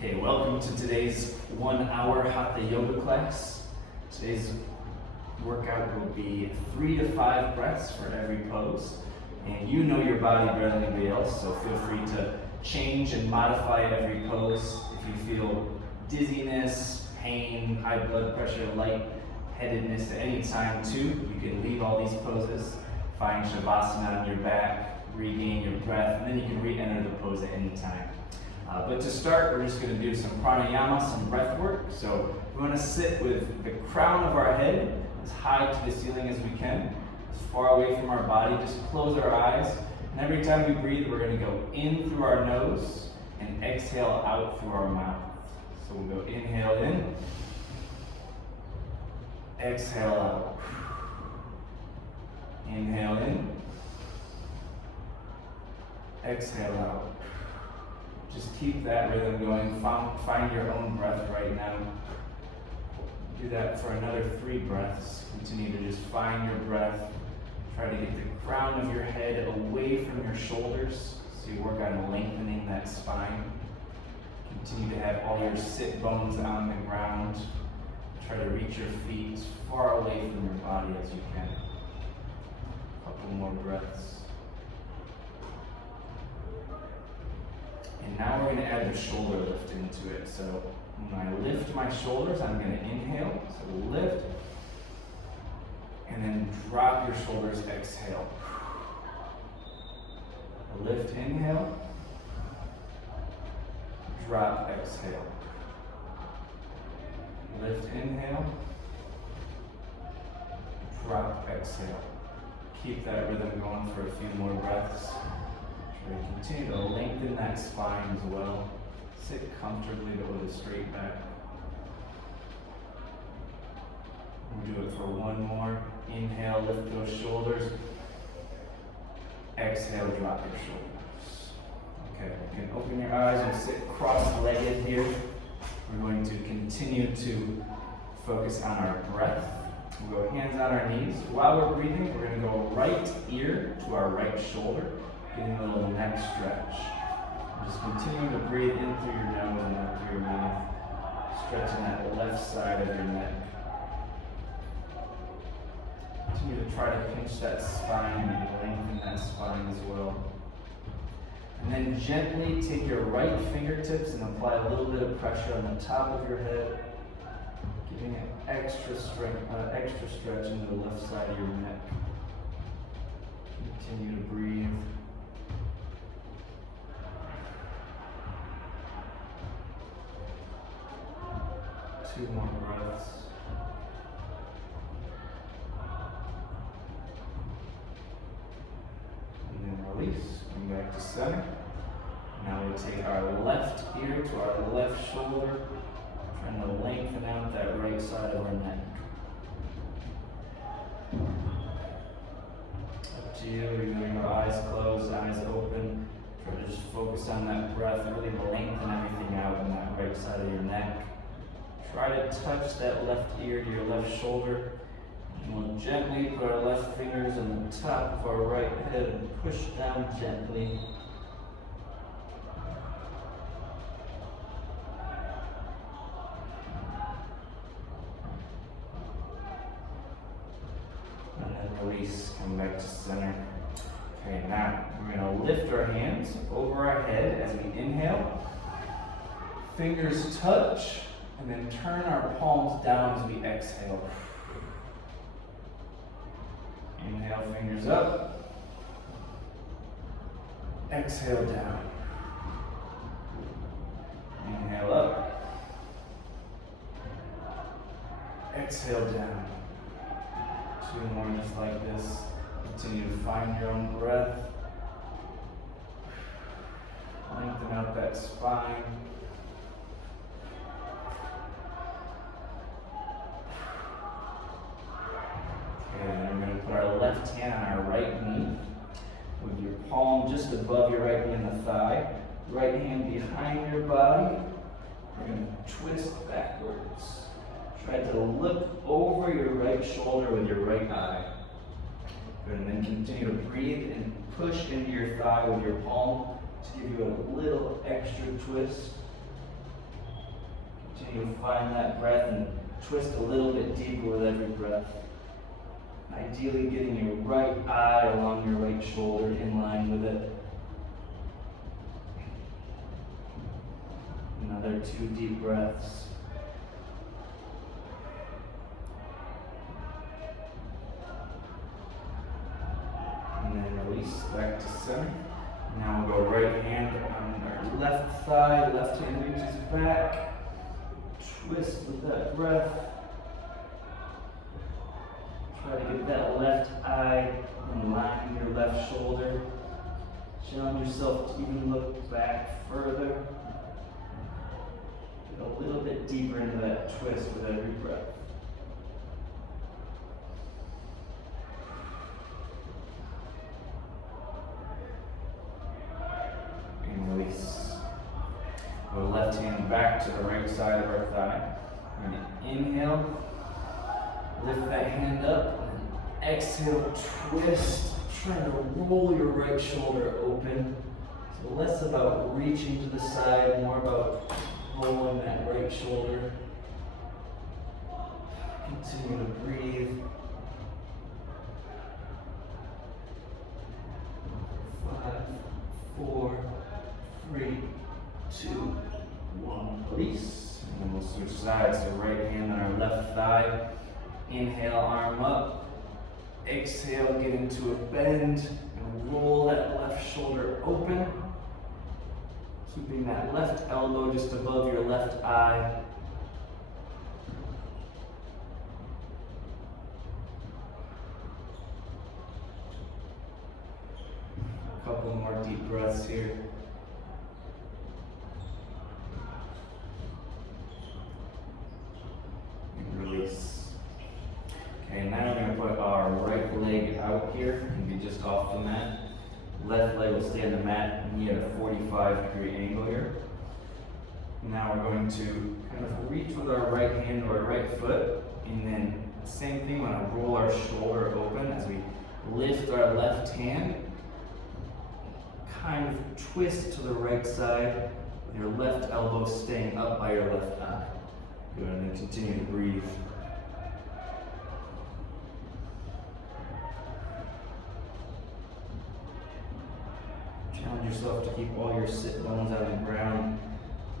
Okay, welcome to today's 1 hour Hatha yoga class. Today's workout will be 3 to 5 breaths for every pose. And you know your body better than anybody else, so feel free to change and modify every pose. If you feel dizziness, pain, high blood pressure, lightheadedness at any time too, you can leave all these poses, find Shavasana on your back, regain your breath, and then you can re-enter the pose at any time. But to start, we're just going to do some pranayama, some breath work. So we want to sit with the crown of our head as high to the ceiling as we can, as far away from our body. Just close our eyes. And every time we breathe, we're going to go in through our nose and exhale out through our mouth. So we'll go inhale in, exhale out. Inhale in, exhale out. Just keep that rhythm going. Find your own breath right now. Do that for another 3 breaths. Continue to just find your breath. Try to get the crown of your head away from your shoulders, so you work on lengthening that spine. Continue to have all your sit bones on the ground. Try to reach your feet as far away from your body as you can. A couple more breaths. And now we're going to add the shoulder lift into it. So when I lift my shoulders, I'm going to inhale. So lift. And then drop your shoulders, exhale. Lift, inhale. Drop, exhale. Lift, inhale. Drop, exhale. Keep that rhythm going for a few more breaths. Continue to lengthen that spine as well. Sit comfortably but with a straight back. We'll do it for 1 more. Inhale, lift those shoulders. Exhale, drop your shoulders. Okay, you can open your eyes and sit cross-legged here. We're going to continue to focus on our breath. We'll go hands on our knees. While we're breathing, we're going to go right ear to our right shoulder. Getting a little neck stretch. Just continue to breathe in through your nose and out through your mouth. Stretching that left side of your neck. Continue to try to pinch that spine and lengthen that spine as well. And then gently take your right fingertips and apply a little bit of pressure on the top of your head, giving it extra stretch into the left side of your neck. Continue to breathe. 2 more breaths. And then release. Come back to center. Now we take our left ear to our left shoulder, trying to lengthen out that right side of our neck. Up to you. You're doing your eyes closed, eyes open. Try to just focus on that breath, really lengthen everything out in that right side of your neck. Try to touch that left ear to your left shoulder. And we'll gently put our left fingers on the top of our right head and push down gently. And then release, come back to center. Okay, now we're going to lift our hands over our head as we inhale. Fingers touch. And then turn our palms down as we exhale. Inhale, fingers up. Exhale, down. Inhale up. Exhale, down. 2 more just like this. Continue to find your own breath. Lengthen out that spine. And then we're going to put our left hand on our right knee with your palm just above your right knee and the thigh. Right hand behind your body. We're going to twist backwards. Try to look over your right shoulder with your right eye. Good, and then continue to breathe and push into your thigh with your palm to give you a little extra twist. Continue to find that breath and twist a little bit deeper with every breath. Ideally getting your right eye along your right shoulder in line with it. Another 2 deep breaths. And then release back to center. Now we'll go right hand on our left thigh, left hand reaches back. Twist with that breath. Try to get that left eye in line with your left shoulder. Challenge yourself to even look back further. Get a little bit deeper into that twist with every breath. And release. Go left hand back to the right side of our thigh. We're going to inhale. Lift that hand up, and exhale, twist, trying to roll your right shoulder open. So less about reaching to the side, more about rolling that right shoulder. Continue to breathe. 5, 4, 3, 2, 1. Release. And then we'll switch sides. So right hand on our left thigh. Inhale, arm up. Exhale, get into a bend and roll that left shoulder open. Keeping that left elbow just above your left eye. A couple more deep breaths here. And release. Okay, now we're going to put our right leg out here and be just off the mat. Left leg will stay on the mat and be at a 45-degree angle here. Now we're going to kind of reach with our right hand or our right foot, and then same thing, we're going to roll our shoulder open as we lift our left hand. Kind of twist to the right side with your left elbow staying up by your left eye. Good, and then continue to breathe. Challenge yourself to keep all your sit bones on the ground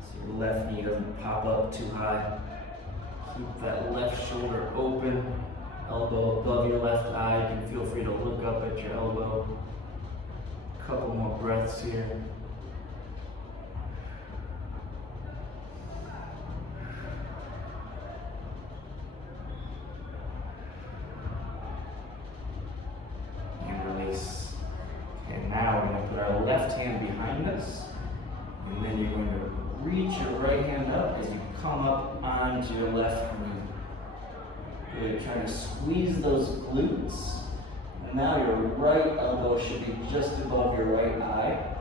so your left knee doesn't pop up too high. Keep that left shoulder open, elbow above your left eye. You can feel free to look up at your elbow. A couple more breaths here. Now we're going to put our left hand behind us, and then you're going to reach your right hand up as you come up onto your left knee. Good, trying to squeeze those glutes, and now your right elbow should be just above your right eye.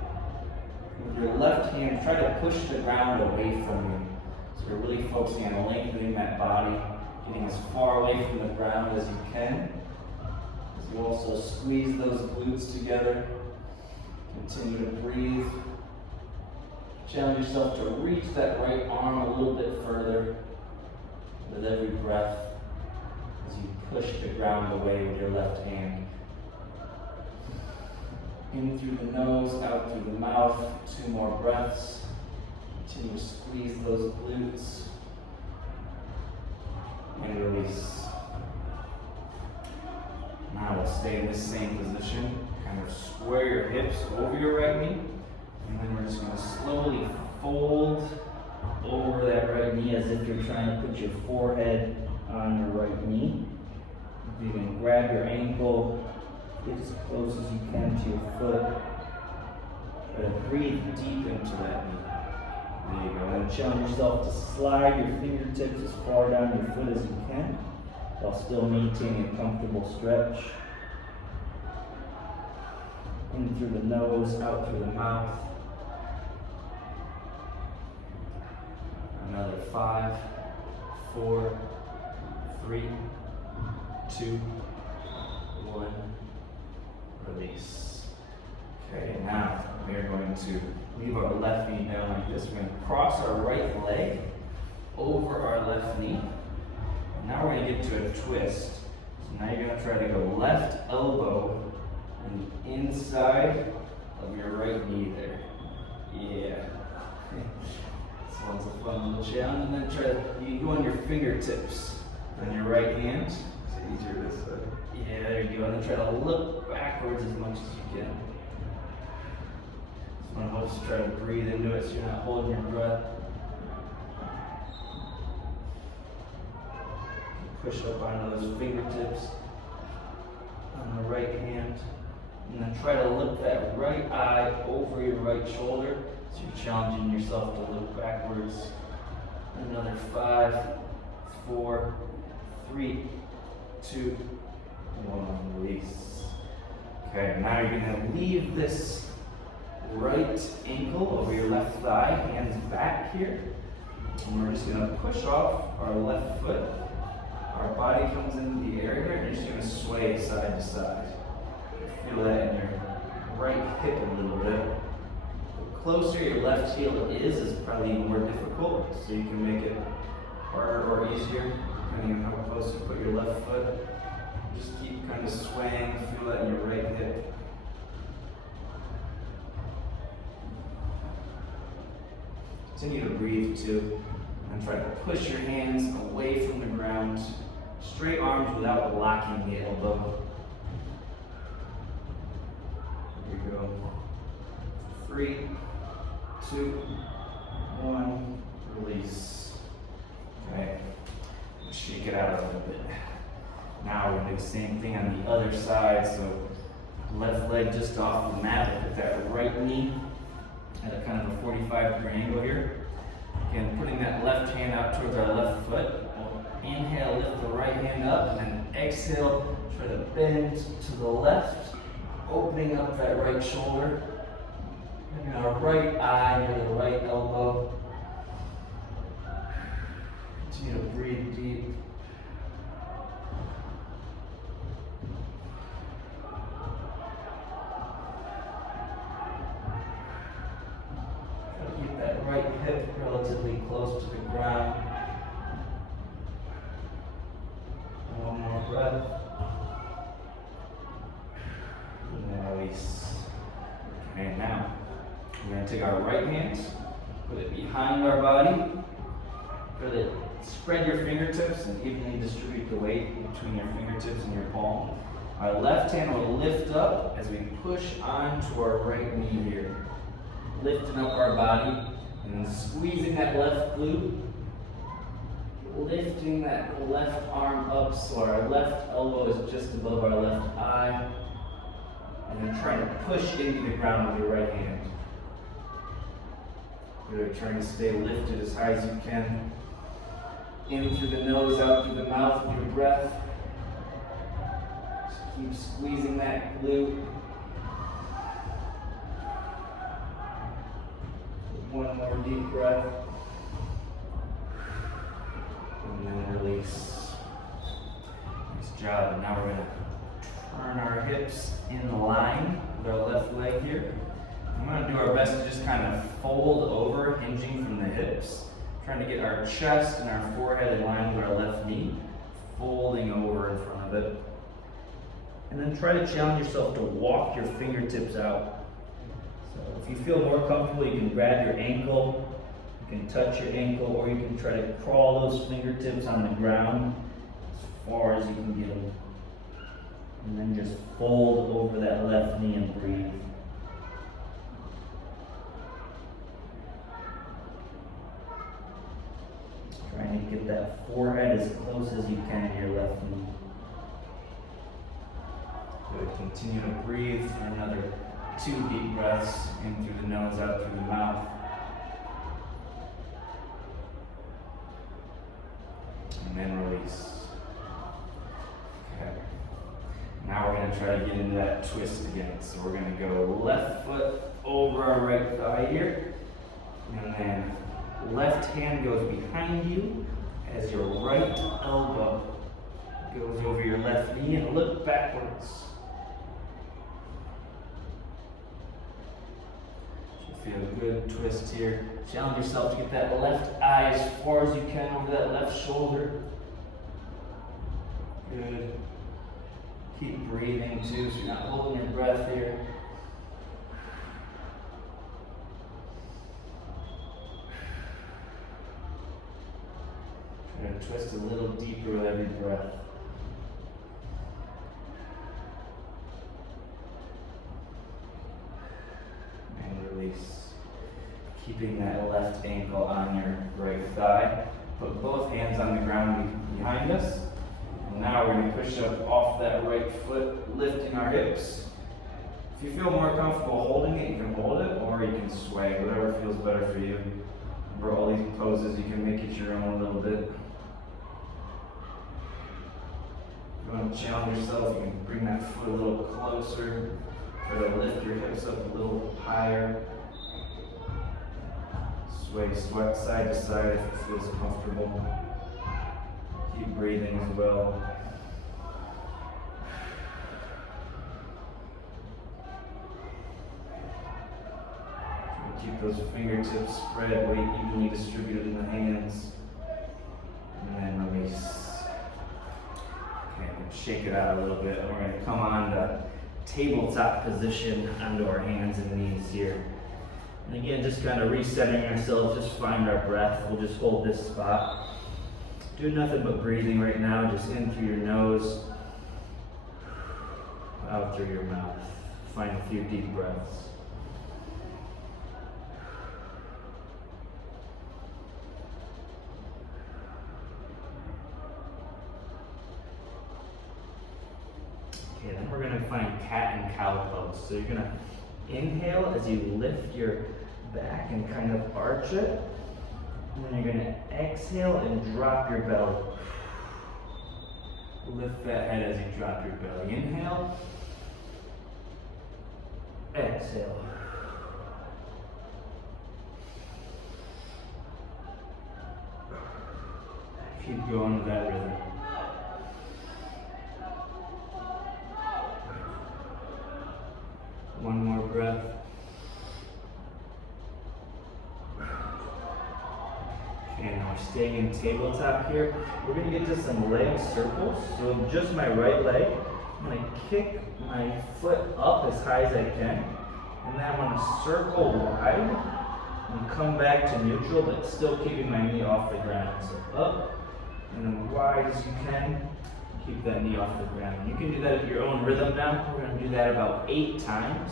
With your left hand, try to push the ground away from you. So you're really focusing on lengthening that body, getting as far away from the ground as you can. As you also squeeze those glutes together. Continue to breathe. Challenge yourself to reach that right arm a little bit further with every breath as you push the ground away with your left hand. In through the nose, out through the mouth. 2 more breaths. Continue to squeeze those glutes. And release. Now we'll stay in this same position. Kind of square your hips over your right knee, and then we're just going to slowly fold over that right knee as if you're trying to put your forehead on your right knee. You can grab your ankle, get as close as you can to your foot. Try to breathe deep into that knee. There you go. And challenge yourself to slide your fingertips as far down your foot as you can, while still maintaining a comfortable stretch. In through the nose, out through the mouth. Another 5, 4, 3, 2, 1. Release. Okay, now we are going to leave our left knee down like this. We're going to cross our right leg over our left knee. Now we're going to get to a twist. So now you're going to try to go left elbow and inside of your right knee there. Yeah. This one's a fun little challenge. And then try to, you can go on your fingertips on your right hand. It's easier this side. Yeah, there you go. And then try to look backwards as much as you can. This one helps you try to breathe into it so you're not holding your breath. Push up onto those fingertips on the right hand. And then try to look that right eye over your right shoulder. So you're challenging yourself to look backwards. Another 5, 4, 3, 2, 1. Release. Okay, now you're going to leave this right ankle over your left thigh, hands back here. And we're just going to push off our left foot. Our body comes into the air here, and you're just going to sway side to side. Feel that in your right hip a little bit. The closer your left heel is probably more difficult, so you can make it harder or easier, depending on how close you put your left foot. Just keep kind of swaying, feel that in your right hip. Continue to breathe too, and try to push your hands away from the ground. Straight arms without locking the elbow. Here you go. 3, 2, 1, release. Okay, shake it out a little bit. Now we're going to do the same thing on the other side. So left leg just off the mat with that right knee at a kind of a 45-degree angle here. Again, putting that left hand out towards our left foot. Inhale, lift the right hand up, and then exhale, try to bend to the left, opening up that right shoulder. And our right eye near the right elbow. Continue to breathe deep. Try to keep that right hip relatively close to the ground. One more breath. And then release. Okay, now we're going to take our right hand, put it behind our body, really spread your fingertips and evenly distribute the weight between your fingertips and your palm. Our left hand will lift up as we push onto our right knee here. Lifting up our body and then squeezing that left glute. Lifting that left arm up so our left elbow is just above our left eye. And then trying to push into the ground with your right hand. Really trying to stay lifted as high as you can. In through the nose, out through the mouth with your breath. Just keep squeezing that glute. One more deep breath. And then release. Nice job. And now we're going to turn our hips in line with our left leg here. I'm going to do our best to just kind of fold over, hinging from the hips. Trying to get our chest and our forehead in line with our left knee. Folding over in front of it. And then try to challenge yourself to walk your fingertips out. So if you feel more comfortable, you can grab your ankle. You can touch your ankle, or you can try to crawl those fingertips on the ground as far as you can get them. And then just fold over that left knee and breathe. Trying to get that forehead as close as you can to your left knee. Good. Continue to breathe for another 2 deep breaths in through the nose, out through the mouth. And then release. Okay. Now we're going to try to get into that twist again. So we're going to go left foot over our right thigh here. And then left hand goes behind you as your right elbow goes over your left knee, and look backwards. So Feel a good twist here. Challenge yourself to get that left eye as far as you can over that left shoulder. Good. Keep breathing too, so you're not holding your breath here. Try to twist a little deeper with every breath. And release. Keeping that left ankle on your right thigh. Put both hands on the ground behind us. And now we're going to push up off that right foot, lifting our hips. If you feel more comfortable holding it, you can hold it, or you can sway, whatever feels better for you. Remember, all these poses, you can make it your own a little bit. If you want to challenge yourself, you can bring that foot a little closer. Try to lift your hips up a little higher. Sway side to side if it feels comfortable. Keep breathing as well. Keep those fingertips spread, weight evenly distributed in the hands. And then release. Okay, shake it out a little bit. And we're going to come on to tabletop position onto our hands and knees here. And again, just kind of resetting ourselves, just find our breath. We'll just hold this spot. Do nothing but breathing right now, just in through your nose, out through your mouth. Find a few deep breaths. Okay, then we're going to find cat and cow pose. So you're going to inhale as you lift your back and kind of arch it. And then you're going to exhale and drop your belly. Lift that head as you drop your belly. Inhale. Exhale. Keep going with that rhythm. One more breath. Okay, now we're staying in tabletop here. We're going to get to some leg circles. So just my right leg. I'm going to kick my foot up as high as I can. And then I'm going to circle wide and come back to neutral, but still keeping my knee off the ground. So up and then wide as you can. Keep that knee off the ground. You can do that at your own rhythm now. We're going to do that about 8 times.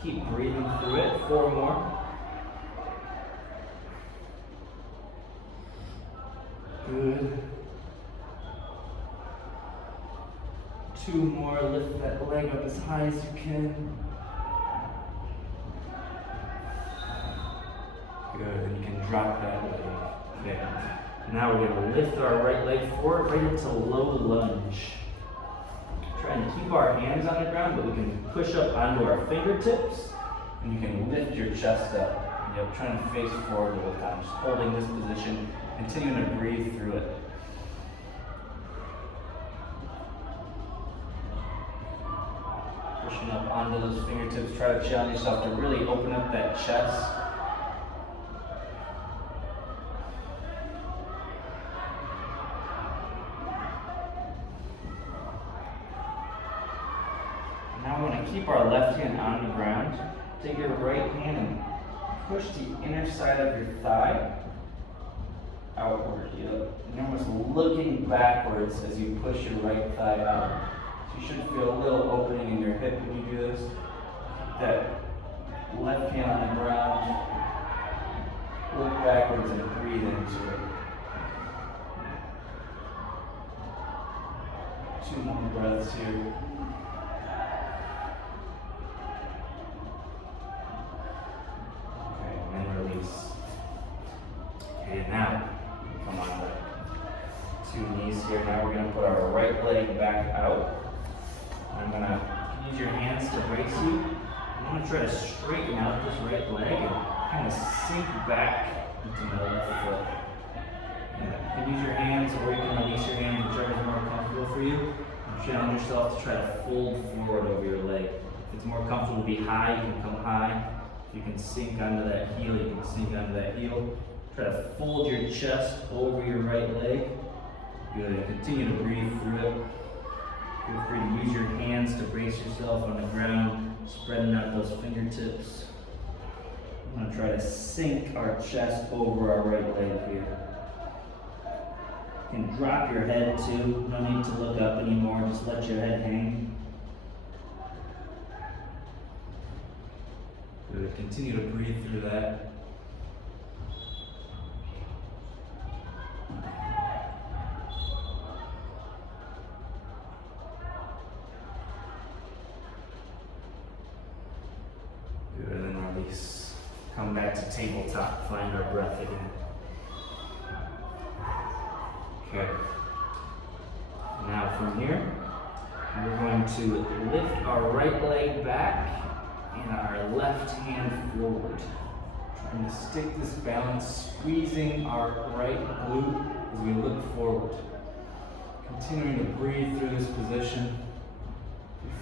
Keep breathing through it. 4 more. Good. 2 more. Lift that leg up as high as you can. Good. And you can drop that leg. Okay. Now we're going to lift our right leg forward right into low lunge. Trying to keep our hands on the ground, but we can push up onto our fingertips, and you can lift your chest up. Yep, trying to face forward the whole time, just holding this position, continuing to breathe through it. Pushing up onto those fingertips, try to challenge yourself to really open up that chest. Now we're going to keep our left hand on the ground. Take your right hand and push the inner side of your thigh outward. You're almost looking backwards as you push your right thigh out. So you should feel a little opening in your hip when you do this. Keep that left hand on the ground. Look backwards and breathe into it. 2 more breaths here. Okay, now, come on, 2 knees here. Now we're going to put our right leg back out. I'm going to use your hands to brace you. I'm going to try to straighten out this right leg and kind of sink back into my left foot. Yeah, you can use your hands, or you can release your hands, whichever is more comfortable for you. And challenge yourself to try to fold forward over your leg. If it's more comfortable to be high, you can come high. If you can sink onto that heel, you can sink onto that heel. Try to fold your chest over your right leg. Good. Continue to breathe through it. Feel free to use your hands to brace yourself on the ground, spreading out those fingertips. I'm going to try to sink our chest over our right leg here. You can drop your head too. No need to look up anymore. Just let your head hang. Good. Continue to breathe through that. Good, and then release. Come back to tabletop, find our breath again. Okay. Now from here, we're going to lift our right leg back and our left hand forward. Trying to stick this balance, squeezing our right glute as we look forward. Continuing to breathe through this position.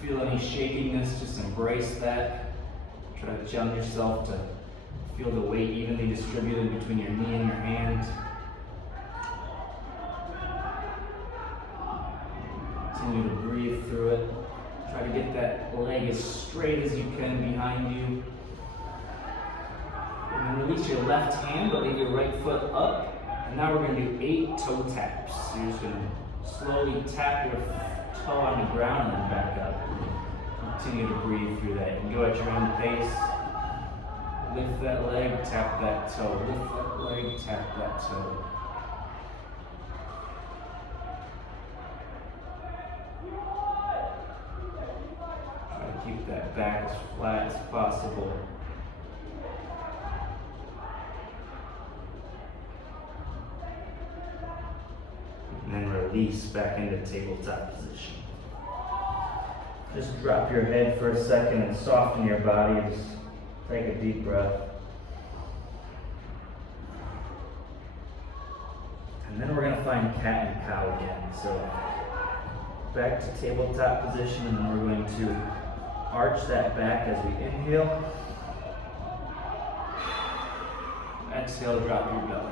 If you feel any shakiness, just embrace that. Try to challenge yourself to feel the weight evenly distributed between your knee and your hand. Continue to breathe through it. Try to get that leg as straight as you can behind you. And then release your left hand, but leave your right foot up. And now we're going to do 8 toe taps. So you're just going to slowly tap your toe on the ground and then back up. Continue to breathe through that. You can go at your own pace. Lift that leg, tap that toe. Lift that leg, tap that toe. Try to keep that back as flat as possible. And then release back into tabletop position. Just drop your head for a second and soften your body. Just take a deep breath. And then we're going to find cat and cow again. So back to tabletop position, and then we're going to arch that back as we inhale. Exhale, drop your belly.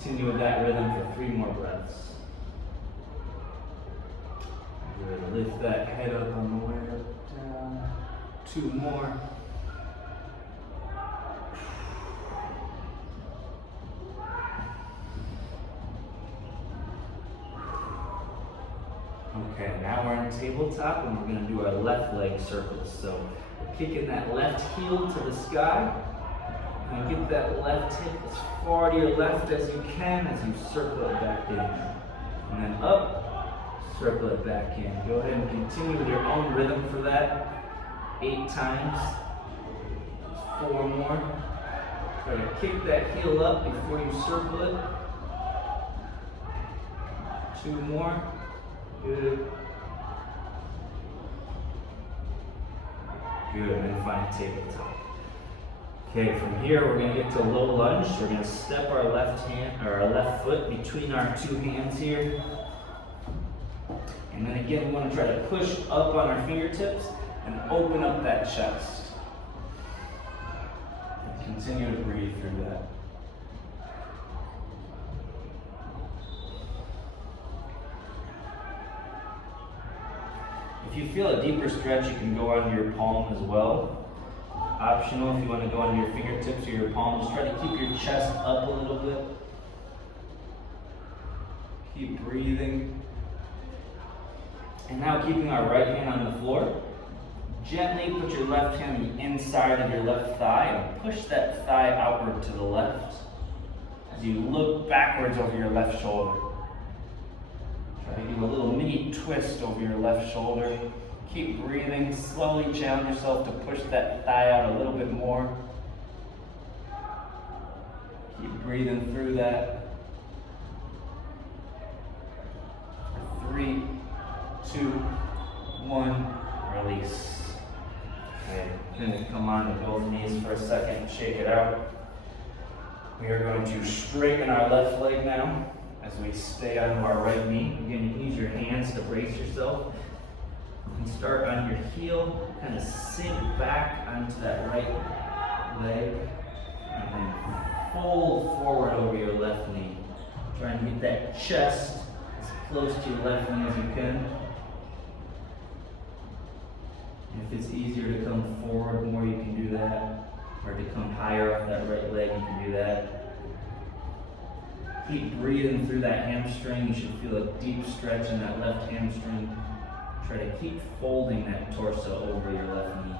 Continue with that rhythm for 3 more breaths. Good. Lift that head up on the way up, down. 2 more. Okay, now we're on tabletop and we're going to do our left leg circles. So we're kicking that left heel to the sky. And get that left hip as far to your left as you can as you circle it back in. And then up, circle it back in. Go ahead and continue with your own rhythm for that. 8 times. 4 more. Try to kick that heel up before you circle it. 2 more. Good. Good, and then find tabletop. Okay, from here we're going to get to low lunge. We're going to step our left hand or our left foot between our 2 hands here. And then again, we want to try to push up on our fingertips and open up that chest. And continue to breathe through that. If you feel a deeper stretch, you can go onto your palm as well. Optional if you want to go onto your fingertips or your palm. Just try to keep your chest up a little bit. Keep breathing. And now keeping our right hand on the floor, gently put your left hand on the inside of your left thigh and push that thigh outward to the left as you look backwards over your left shoulder. Try to do a little mini twist over your left shoulder. Keep breathing. Slowly challenge yourself to push that thigh out a little bit more. Keep breathing through that. 3, 2, 1, release. Okay, then come on to both knees for a second, shake it out. We are going to straighten our left leg now as we stay on our right knee. Again, you can use your hands to brace yourself. You can start on your heel, kind of sink back onto that right leg, and then fold forward over your left knee. Trying to get that chest as close to your left knee as you can. If it's easier to come forward more, you can do that. Or to come higher off that right leg, you can do that. Keep breathing through that hamstring. You should feel a deep stretch in that left hamstring. Try to keep folding that torso over your left knee.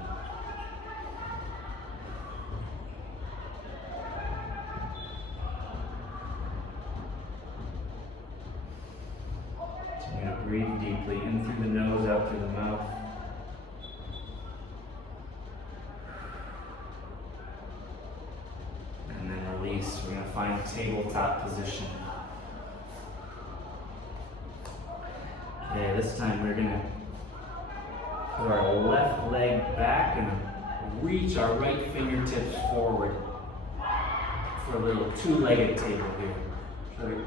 So you're going to breathe deeply in through the nose, out through the mouth. And then release. We're going to find tabletop position. Okay, this time we're going to put our left leg back and reach our right fingertips forward for a little two-legged table here. So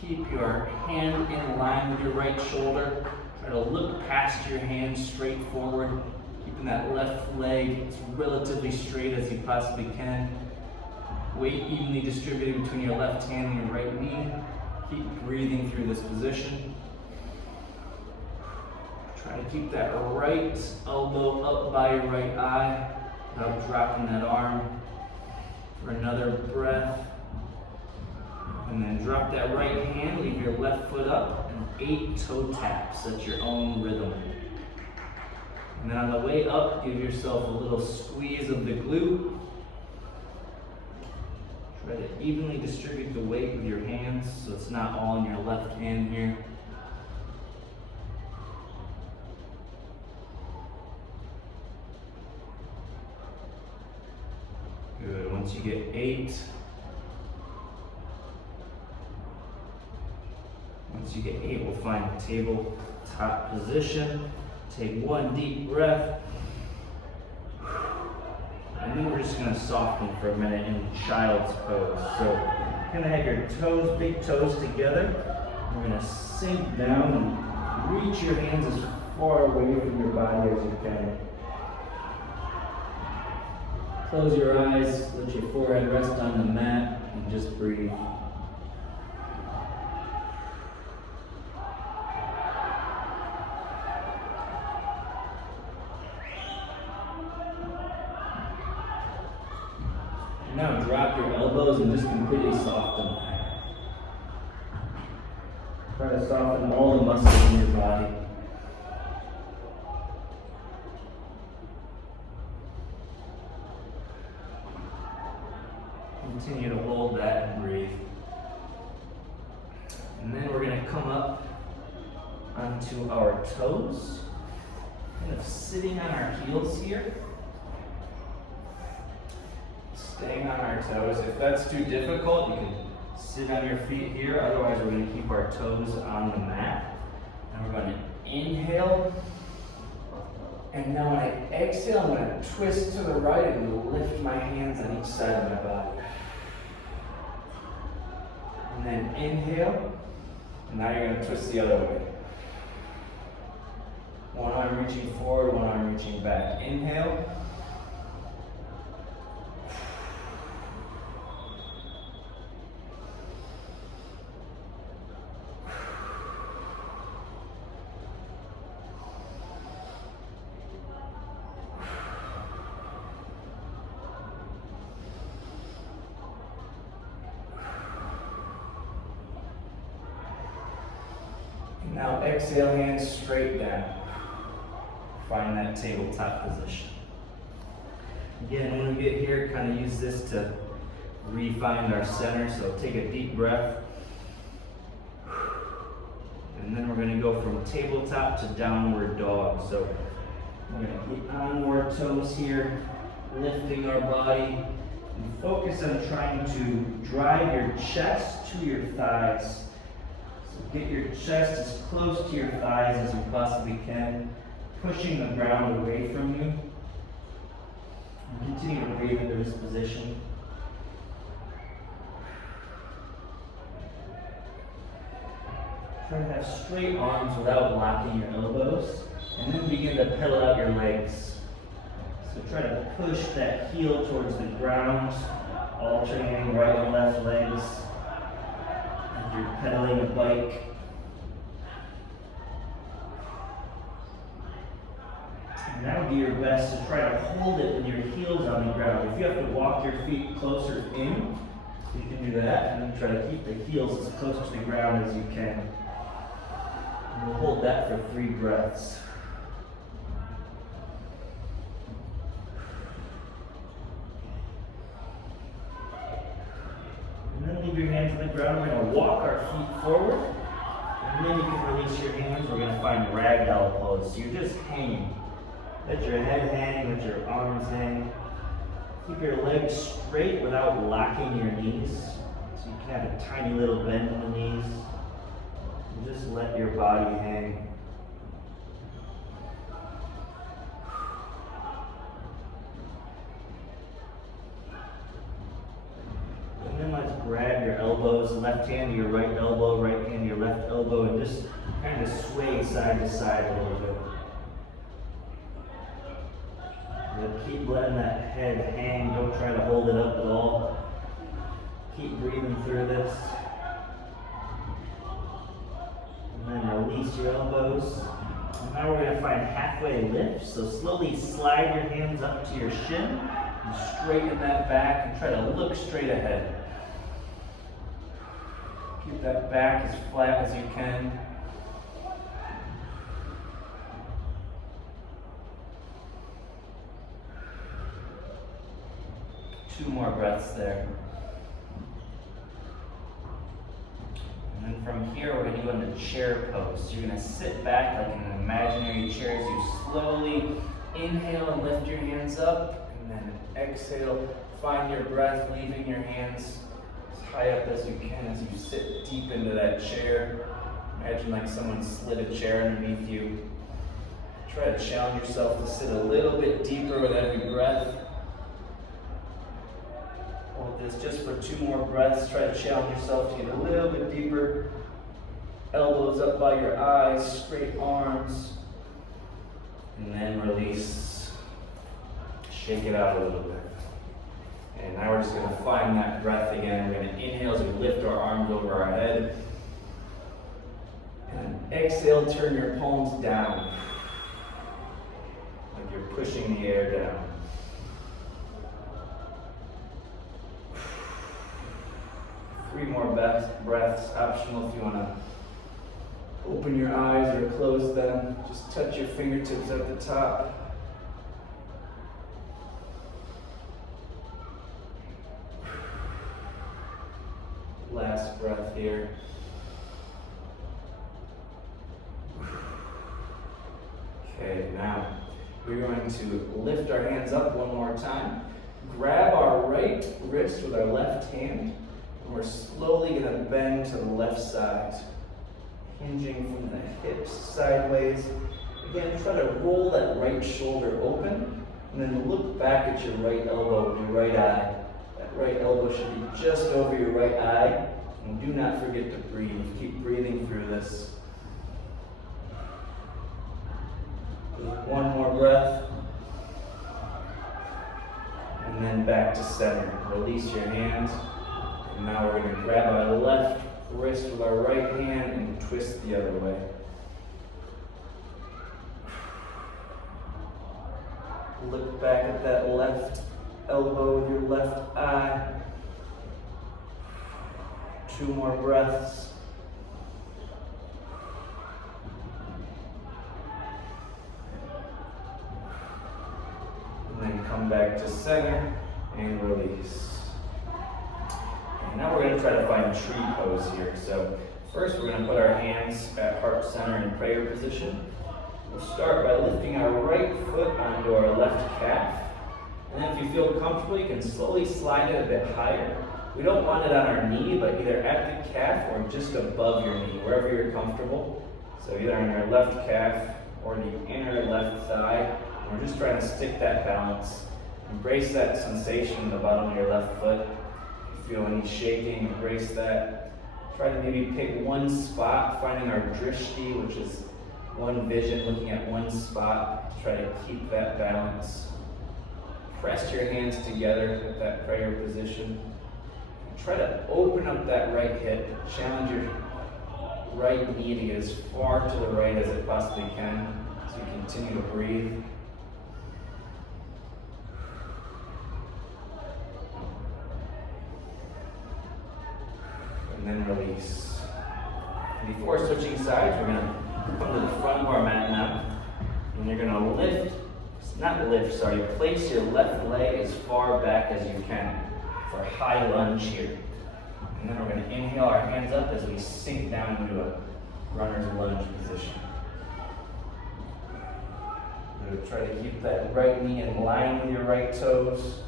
keep your hand in line with your right shoulder. Try to look past your hand straight forward, keeping that left leg as relatively straight as you possibly can. Weight evenly distributed between your left hand and your right knee. Keep breathing through this position. Try to keep that right elbow up by your right eye without dropping that arm. For another breath. And then drop that right hand, leave your left foot up, and 8 toe taps at your own rhythm. And then on the way up, give yourself a little squeeze of the glute. Try to evenly distribute the weight with your hands so it's not all in your left hand here. Good. Once you get 8, we'll find a tabletop position. Take one deep breath. And then we're just going to soften for a minute in child's pose. So you're going to have your toes, big toes together. We're going to sink down and reach your hands as far away from your body as you can. Close your eyes, let your forehead rest on the mat, and just breathe. Now drop your elbows and just completely soften. Try to soften all the muscles in your body. Continue to hold that and breathe. And then we're going to come up onto our toes, kind of sitting on our heels here. Staying on our toes. If that's too difficult, you can sit on your feet here. Otherwise, we're going to keep our toes on the mat. And we're going to inhale. And now when I exhale, I'm going to twist to the right and lift my hands on each side of my body. And then inhale. And now you're going to twist the other way. One arm reaching forward, one arm reaching back. Inhale. Now exhale, hands straight down. Find that tabletop position. Again, when we get here, kind of use this to re-find our center. So take a deep breath. And then we're going to go from tabletop to downward dog. So we're going to get on more toes here, lifting our body. And focus on trying to drive your chest to your thighs. Get your chest as close to your thighs as you possibly can, pushing the ground away from you. And continue to breathe into this position. Try to have straight arms without locking your elbows. And then begin to pedal out your legs. So try to push that heel towards the ground, alternating right and left legs. Like you're pedaling a bike. And now do your best to try to hold it with your heels on the ground. If you have to walk your feet closer in, you can do that, and then try to keep the heels as close to the ground as you can. And we'll hold that for 3 breaths. And then leave your hands on the ground. We're going to walk our feet forward, and then you can release your hands. We're going to find ragdoll pose. So you're just hanging. Let your head hang, let your arms hang. Keep your legs straight without locking your knees. So you can have a tiny little bend in the knees. And just let your body hang. And then let's grab your elbows, left hand to your right elbow, right hand to your left elbow, and just kind of sway side to side a little bit. Keep letting that head hang. Don't try to hold it up at all. Keep breathing through this. And then release your elbows. And now we're going to find halfway lifts. So slowly slide your hands up to your shin and straighten that back and try to look straight ahead. Keep that back as flat as you can. Two more breaths there. And then from here, we're going to go into chair pose. So you're going to sit back like in an imaginary chair as you slowly inhale and lift your hands up. And then exhale, find your breath, leaving your hands as high up as you can as you sit deep into that chair. Imagine like someone slid a chair underneath you. Try to challenge yourself to sit a little bit deeper with every breath. Hold this just for 2 more breaths. Try to challenge yourself to get a little bit deeper. Elbows up by your eyes, straight arms. And then release. Shake it out a little bit. And now we're just going to find that breath again. We're going to inhale as we lift our arms over our head. And then exhale, turn your palms down. Like you're pushing the air down. Three more breaths, optional if you want to open your eyes or close them. Just touch your fingertips at the top. Last breath here. Okay, now we're going to lift our hands up one more time. Grab our right wrist with our left hand. And we're slowly going to bend to the left side, hinging from the hips sideways. Again, try to roll that right shoulder open, and then look back at your right elbow with your right eye. That right elbow should be just over your right eye. And do not forget to breathe. Keep breathing through this. Just one more breath. And then back to center. Release your hands. And now we're going to grab our left wrist with our right hand and twist the other way. Look back at that left elbow with your left eye. 2 more breaths. And then come back to center and release. And now we're going to try to find tree pose here. So first we're going to put our hands at heart center in prayer position. We'll start by lifting our right foot onto our left calf. And then if you feel comfortable, you can slowly slide it a bit higher. We don't want it on our knee, but either at the calf or just above your knee, wherever you're comfortable. So either on your left calf or the inner left thigh. And we're just trying to stick that balance. Embrace that sensation in the bottom of your left foot. If you feel any shaking, embrace that. Try to maybe pick one spot, finding our drishti, which is one vision, looking at one spot. Try to keep that balance. Press your hands together at that prayer position. Try to open up that right hip. Challenge your right knee to get as far to the right as it possibly can as you continue to breathe. And then release. Before switching sides, we're going to come to the front of our mat now. And you're going to place your left leg as far back as you can for a high lunge here. And then we're going to inhale our hands up as we sink down into a runner's lunge position. We're going to try to keep that right knee in line with your right toes.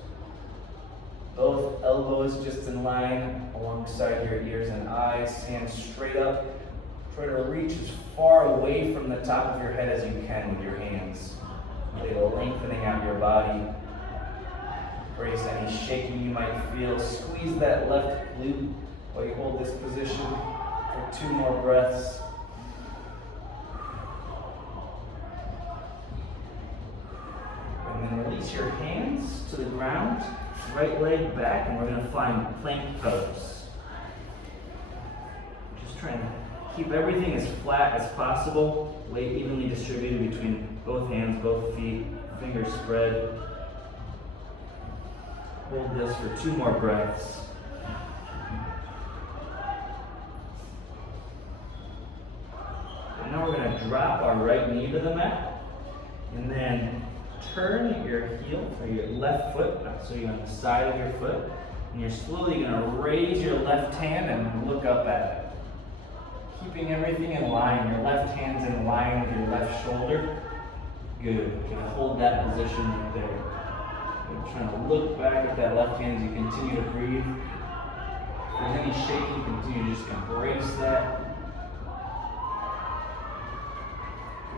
Both elbows just in line alongside your ears and eyes. Hands straight up. Try to reach as far away from the top of your head as you can with your hands. Really lengthening out your body. Brace any shaking you might feel. Squeeze that left glute while you hold this position for 2 more breaths. And then release your hands to the ground. Right leg back, and we're going to find plank pose. Just trying to keep everything as flat as possible. Weight evenly distributed between both hands, both feet, fingers spread. Hold this for 2 more breaths. And now we're going to drop our right knee to the mat, and then turn your heel or your left foot, so you're on the side of your foot, and you're slowly going to raise your left hand and look up at it. Keeping everything in line, your left hand's in line with your left shoulder. Good. You're going to hold that position right there. You're trying to look back at that left hand as you continue to breathe. If there's any shaking, continue to just embrace that.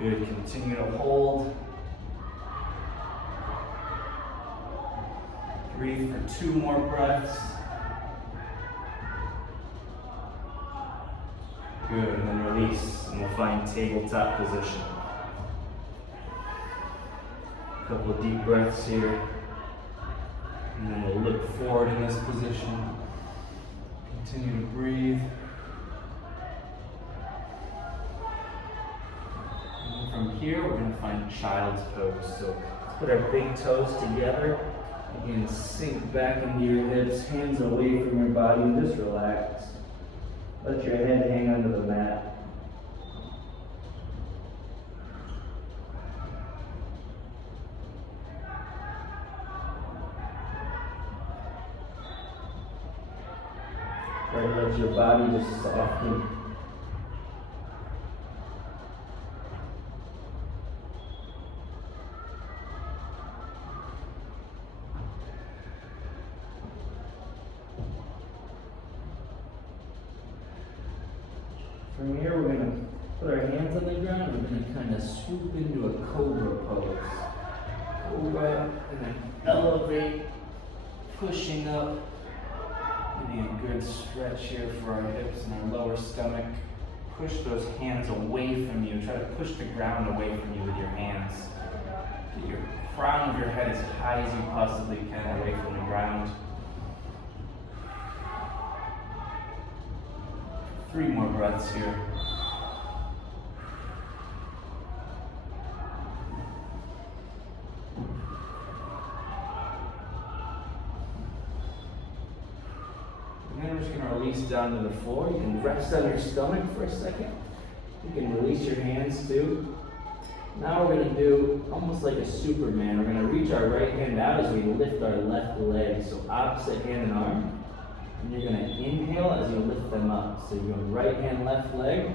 Good. Continue to hold. Breathe for 2 more breaths. Good, and then release, and we'll find tabletop position. A couple of deep breaths here. And then we'll look forward in this position. Continue to breathe. And from here, we're going to find child's pose. So let's put our big toes together. Again, sink back into your hips, hands away from your body, and just relax. Let your head hang onto the mat. Try to let your body just soften. From here, we're going to put our hands on the ground. We're going to kind of swoop into a cobra pose. Cobra, and then elevate, pushing up. Maybe a good stretch here for our hips and our lower stomach. Push those hands away from you. Try to push the ground away from you with your hands. Get your crown of your head as high as you possibly can away from the ground. 3 more breaths here. And then we're just going to release down to the floor. You can rest on your stomach for a second. You can release your hands too. Now we're going to do almost like a Superman. We're going to reach our right hand out as we lift our left leg. So opposite hand and arm. And you're going to inhale as you lift them up. So you're going right hand, left leg.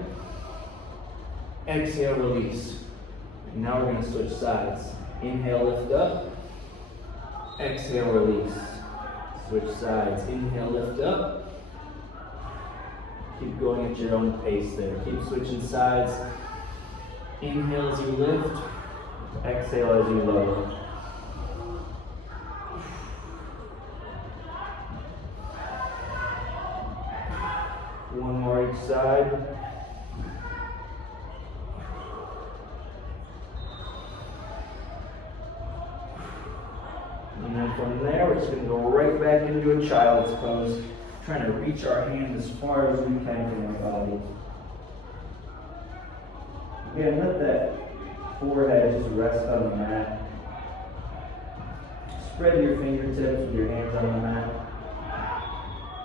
Exhale, release. And now we're going to switch sides. Inhale, lift up. Exhale, release. Switch sides. Inhale, lift up. Keep going at your own pace there. Keep switching sides. Inhale as you lift. Exhale as you lower. One more Other side. And then from there, we're just going to go right back into a child's pose, trying to reach our hands as far as we can from our body. Again, let that forehead just rest on the mat. Spread your fingertips with your hands on the mat.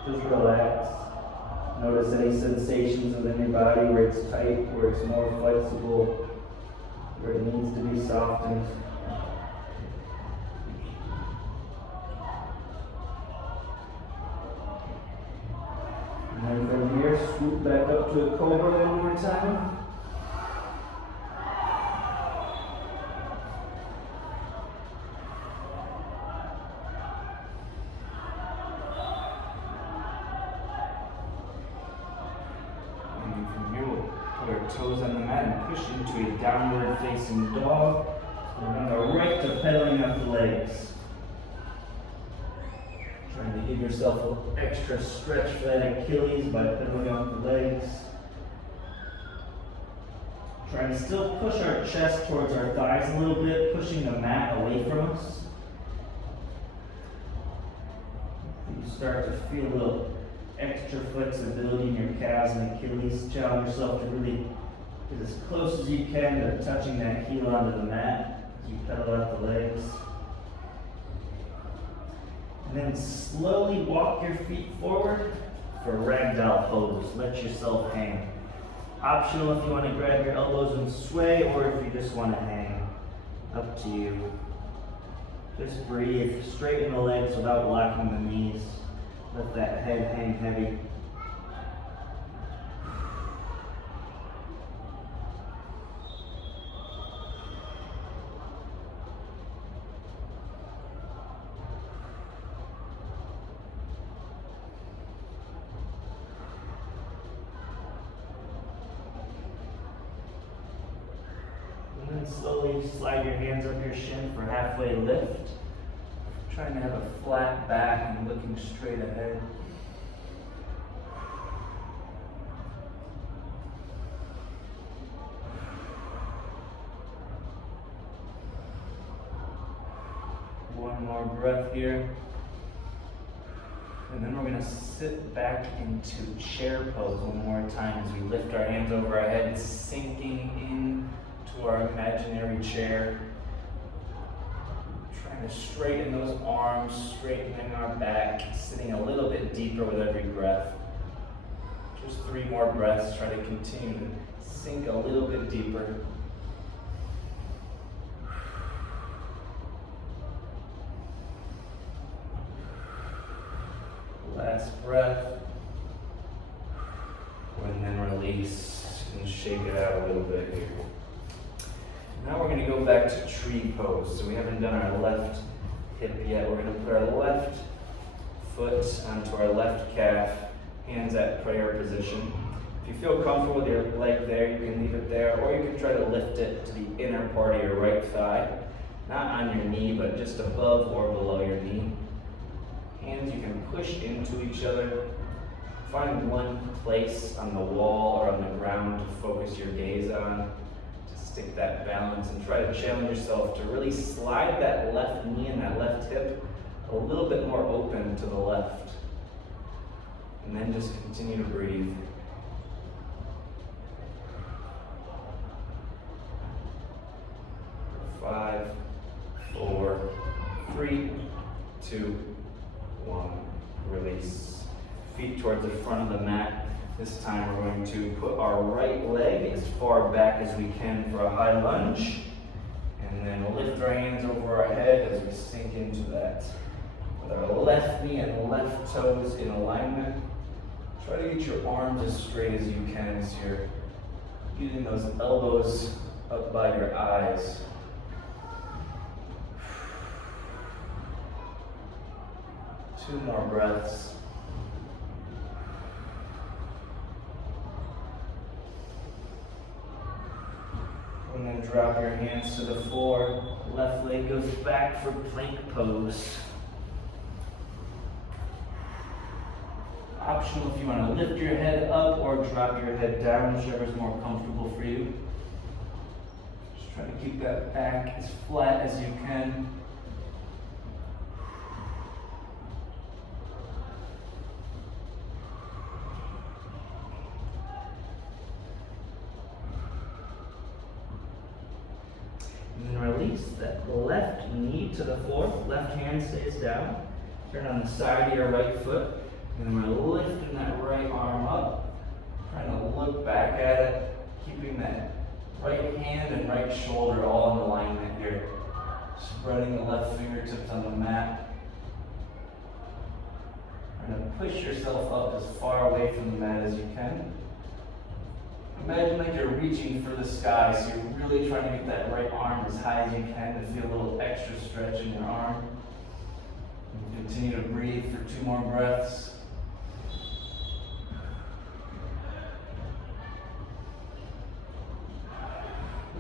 Just relax. Notice any sensations within your body where it's tight, where it's more flexible, where it needs to be softened. And then from here, swoop back up to a cobra one more time. Toes on the mat and push into a downward facing dog. We're going to go right to pedaling up the legs. Trying to give yourself a little extra stretch for that Achilles by pedaling up the legs. Trying to still push our chest towards our thighs a little bit, pushing the mat away from us. You start to feel a little extra flexibility in your calves and Achilles. Challenge yourself to really get as close as you can to touching that heel onto the mat as you pedal out the legs. And then slowly walk your feet forward for ragdoll pose. Let yourself hang. Optional if you want to grab your elbows and sway, or if you just want to hang. Up to you. Just breathe. Straighten the legs without locking the knees. Let that head hang heavy. And then slowly slide your hands up your shin for halfway lift. Trying to have a flat back and looking straight ahead. One more breath here. And then we're going to sit back into chair pose one more time as we lift our hands over our heads, sinking into our imaginary chair. Trying to straighten those arms, straightening our back, sitting a little bit deeper with every breath. Just 3 more breaths. Try to continue to sink a little bit deeper. Last breath. And then release and shake it out a little bit here. Now we're going to go back to tree pose. So we haven't done our left hip yet. We're going to put our left foot onto our left calf, hands at prayer position. If you feel comfortable with your leg there, you can leave it there, or you can try to lift it to the inner part of your right thigh. Not on your knee, but just above or below your knee. Hands you can push into each other. Find one place on the wall or on the ground to focus your gaze on. Stick that balance and try to challenge yourself to really slide that left knee and that left hip a little bit more open to the left. And then just continue to breathe. 5, 4, 3, 2, 1. Release. Feet towards the front of the mat. This time we're going to put our right leg as far back as we can for a high lunge. And then we'll lift our hands over our head as we sink into that. With our left knee and left toes in alignment. Try to get your arms as straight as you can as you're getting those elbows up by your eyes. Two more breaths. And then drop your hands to the floor. Left leg goes back for plank pose. Optional if you want to lift your head up or drop your head down, whichever is more comfortable for you. Just try to keep that back as flat as you can. And then release that left knee to the floor, left hand stays down. Turn on the side of your right foot. And then we're lifting that right arm up, trying to look back at it, keeping that right hand and right shoulder all in alignment here. Spreading the left fingertips on the mat. Trying to push yourself up as far away from the mat as you can. Imagine like you're reaching for the sky, so you're really trying to get that right arm as high as you can to feel a little extra stretch in your arm. And continue to breathe for 2 more breaths.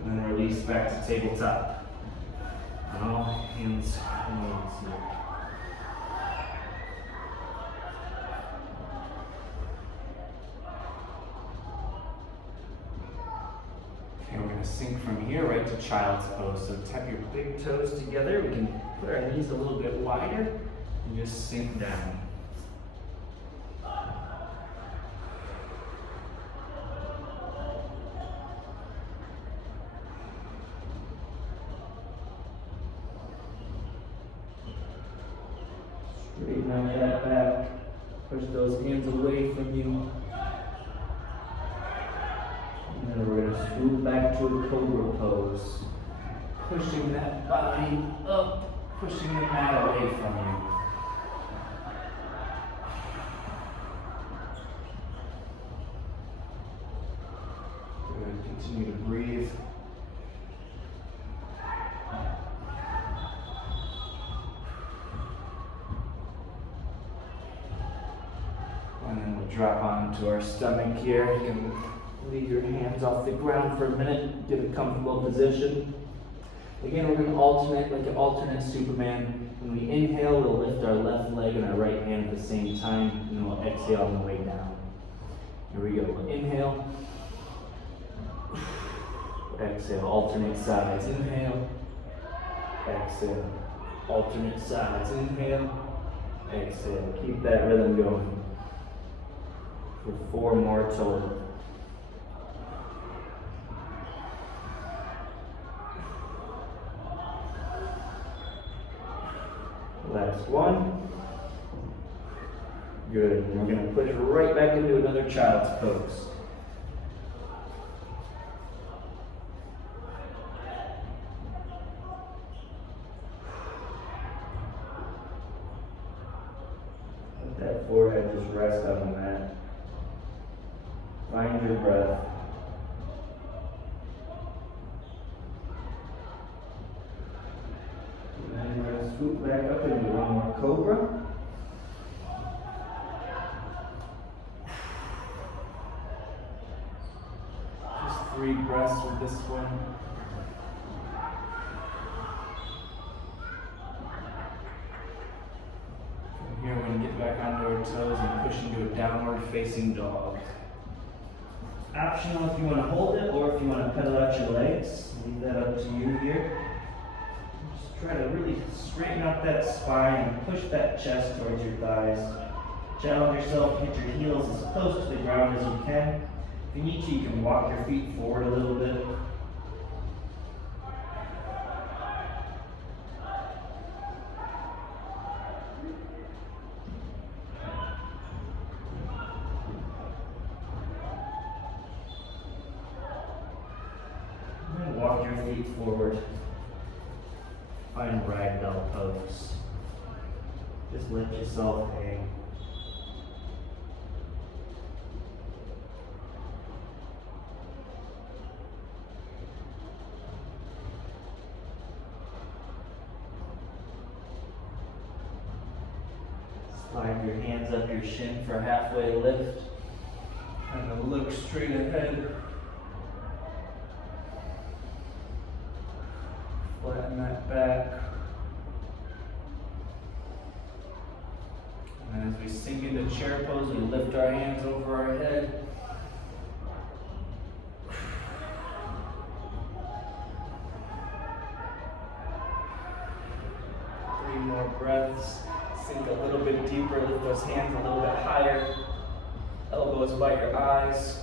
And then release back to tabletop. All hands and knees here. Okay, we're going to sink from here right to child's pose. So tap your big toes together. We can put our knees a little bit wider and just sink down. Straighten out that back. Push those hands away from you. And then we're going to swoop back to a cobra pose. Pushing that body up, pushing the mat away from you. We're going to continue to breathe. And then we'll drop onto our stomach here. You can leave your hands off the ground for a minute, get a comfortable position. Again, we're going to alternate like an alternate Superman. When we inhale, we'll lift our left leg and our right hand at the same time, and then we'll exhale on the way down. Here we go. We'll inhale. Exhale. Alternate sides. Inhale. Exhale. Alternate sides. Inhale. Exhale. Keep that rhythm going for 4 more total. Last one. Good. And we're going to push right back into another child's pose. Let that forehead just rest on the mat. Find your breath. And we're going to swoop back up into one more cobra. Just 3 breaths with this one. From here, we're going to get back onto our toes and push into a downward facing dog. Optional if you want to hold it or if you want to pedal out your legs. Leave that up to you here. Try to really straighten out that spine and push that chest towards your thighs. Challenge yourself to hit your heels as close to the ground as you can. If you need to, you can walk your feet forward a little bit. And then walk your feet forward. Find ragdoll pose. Just let yourself hang. Slide your hands up your shin for a halfway lift. And look straight ahead. Flatten that back. And as we sink into chair pose. We lift our hands over our head. 3 more breaths. Sink a little bit deeper, lift those hands a little bit higher. Elbows by your eyes.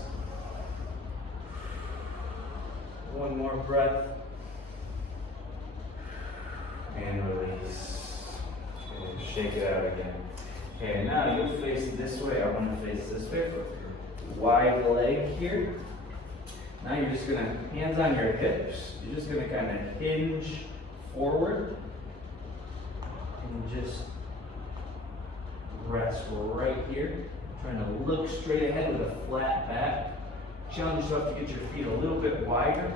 1 more breath. And release. And shake it out again. Okay, now you face this way. I want to face this way. Wide leg here. Now you're just gonna, hands on your hips. You're just gonna kind of hinge forward. And just rest right here. Trying to look straight ahead with a flat back. Challenge yourself to get your feet a little bit wider.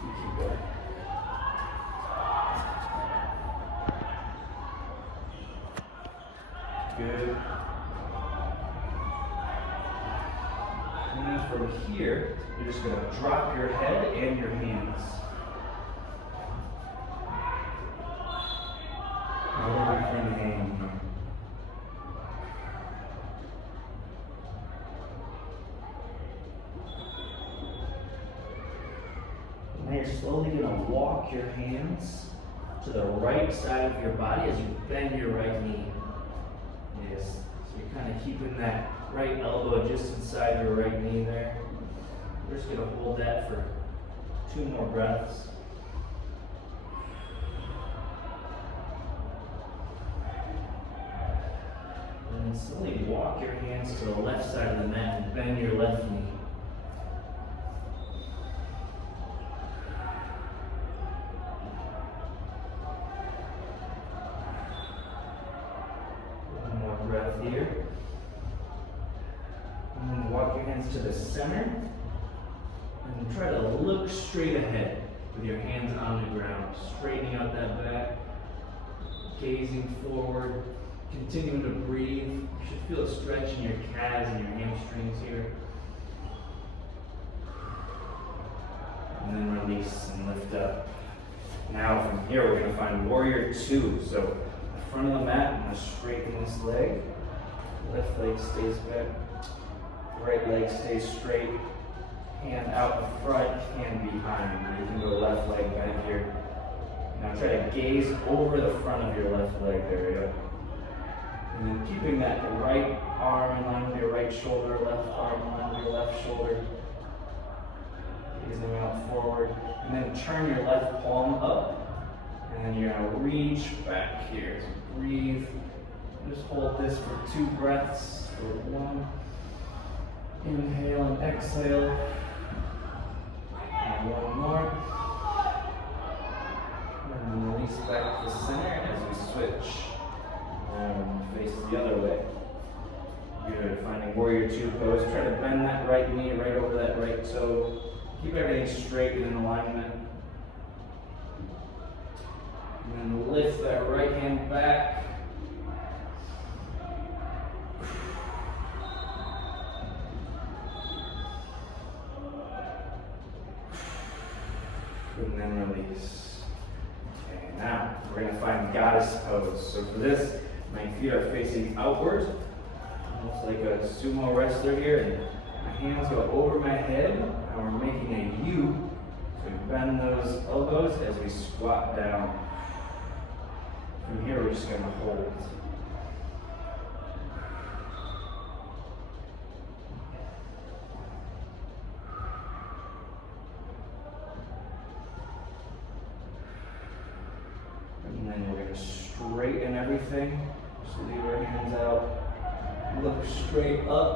Keep going. Good. And then from here, you're just going to drop your head and your hands. Now you're slowly going to walk your hands to the right side of your body as you bend your right knee. Yes. So you're kind of keeping that right elbow just inside your right knee there. We're just going to hold that for 2 more breaths. And then slowly walk your hands to the left side of the mat and bend your left knee. One more breath here. And then walk your hands to the center. And try to look straight ahead with your hands on the ground, straightening out that back, gazing forward, continuing to breathe. You should feel a stretch in your calves and your hamstrings here. And then release and lift up. Now from here we're going to find warrior 2. So the front of the mat, I'm going to straighten this leg. Left leg stays back. Right leg stays straight. Hand out in front, hand behind. You can go left leg back here. Now try to gaze over the front of your left leg. There we go. And then keeping that right arm in line with your right shoulder, left arm in line with your left shoulder. Gazing out forward. And then turn your left palm up. And then you're going to reach back here. So breathe. Just hold this for 2 breaths. For 1. Inhale and exhale. And 1 more. And then release back to the center as we switch. And face the other way. Good. Finding warrior 2 pose. Try to bend that right knee right over that right toe. Keep everything straight and in alignment. And then lift that right hand back. And then release. Okay, now we're going to find goddess pose. So for this, my feet are facing outward, almost like a sumo wrestler here, and my hands go over my head, and we're making a U. So we bend those elbows as we squat down. From here, we're just going to hold. And then we're going to straighten everything. Just leave our hands out. Look straight up.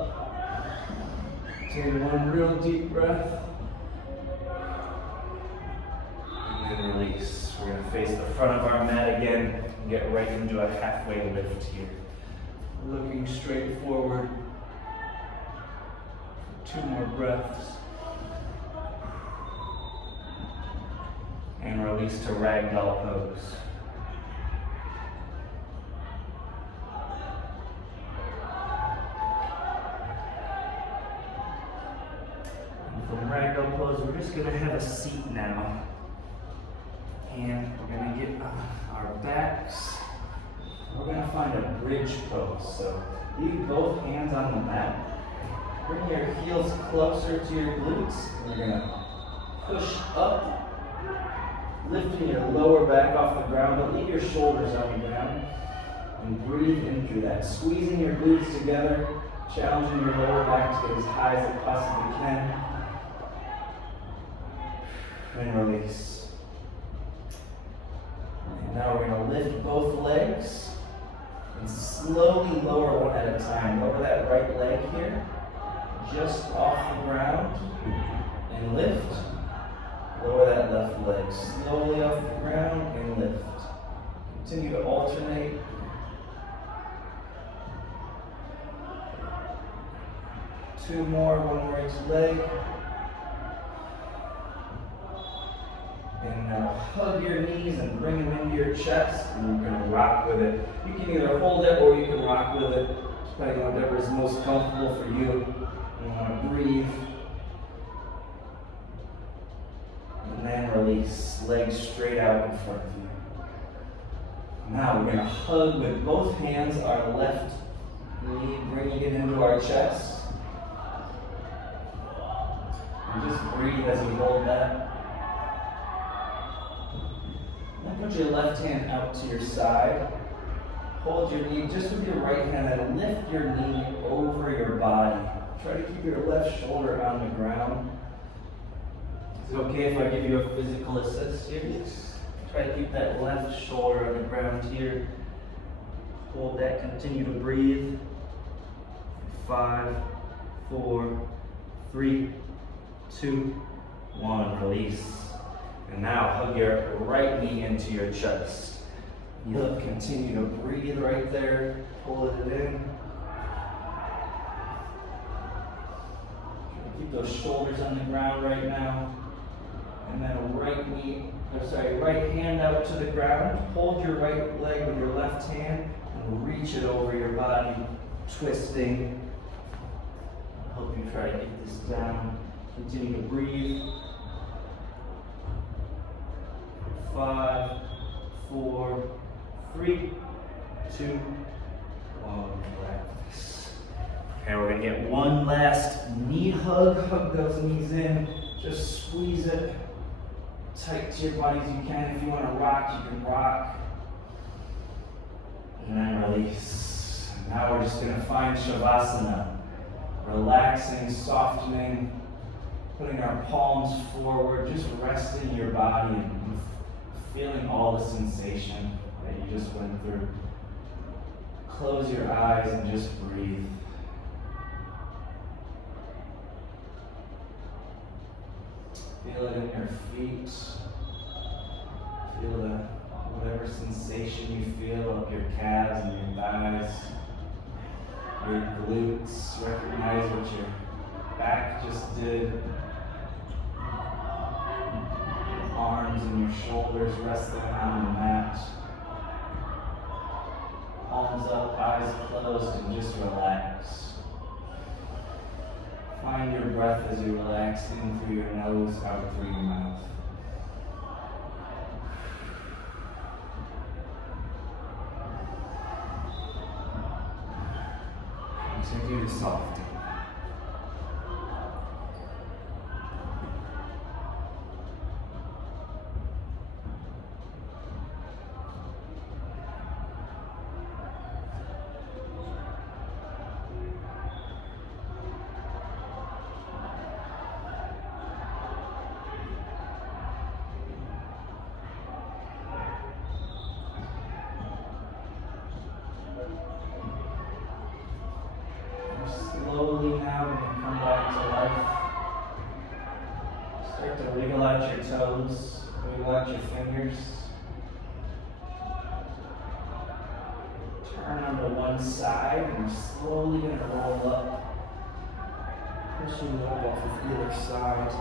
Take 1 real deep breath. And then release. We're going to face the front of our mat again and get right into a halfway lift here. Looking straight forward. 2 more breaths. And release to ragdoll pose. From ragdoll pose, we're just going to have a seat now. And we're gonna get on our backs. We're gonna find a bridge pose. So leave both hands on the mat. Bring your heels closer to your glutes. And you're gonna push up, lifting your lower back off the ground, but leave your shoulders on the ground. And breathe in through that. Squeezing your glutes together, challenging your lower back to get as high as it possibly can. And release. And now we're going to lift both legs and slowly lower one at a time. Lower that right leg here, just off the ground, and lift. Lower that left leg slowly off the ground and lift. Continue to alternate. Two more, one more each leg. And now hug your knees and bring them into your chest, and you're going to rock with it. You can either hold it or you can rock with it, depending on whatever is most comfortable for you. You want to breathe. And then release, legs straight out in front of you. Now we're going to hug with both hands our left knee, bringing it into our chest. And just breathe as you hold that. And put your left hand out to your side. Hold your knee just with your right hand and lift your knee over your body. Try to keep your left shoulder on the ground. Is it okay if I give you a physical assist here? Yes. Try to keep that left shoulder on the ground here. Hold that, continue to breathe. 5, 4, 3, 2, 1, release. And now hug your right knee into your chest. You'll continue to breathe right there, pull it in. Keep those shoulders on the ground right now. And then right hand out to the ground. Hold your right leg with your left hand and reach it over your body, twisting. I hope you try to get this down. Continue to breathe. 5, 4, 3, 2, 1. Relax. Okay, we're going to get one last knee hug. Hug those knees in. Just squeeze it tight to your body as you can. If you want to rock, you can rock. And then release. Now we're just going to find Shavasana. Relaxing, softening, putting our palms forward, just resting your body and feeling all the sensation that you just went through. Close your eyes and just breathe. Feel it in your feet. Feel whatever sensation you feel up your calves and your thighs, your glutes. Recognize what your back just did. Your arms and your shoulders resting on the mat. Palms up, eyes closed, and just relax. Find your breath as you relax in through your nose, out through your mouth. Continue to soften. Slowly now, we can come back to life. Start to wiggle out your toes, wiggle out your fingers. Turn on to one side, and we're slowly going to roll up. Pushing up off of either side.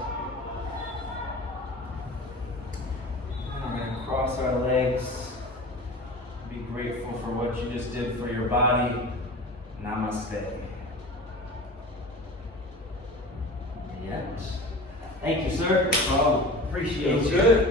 And we're going to cross our legs. Be grateful for what you just did for your body. Namaste. Thank you, sir. Oh, Appreciate that's you. good.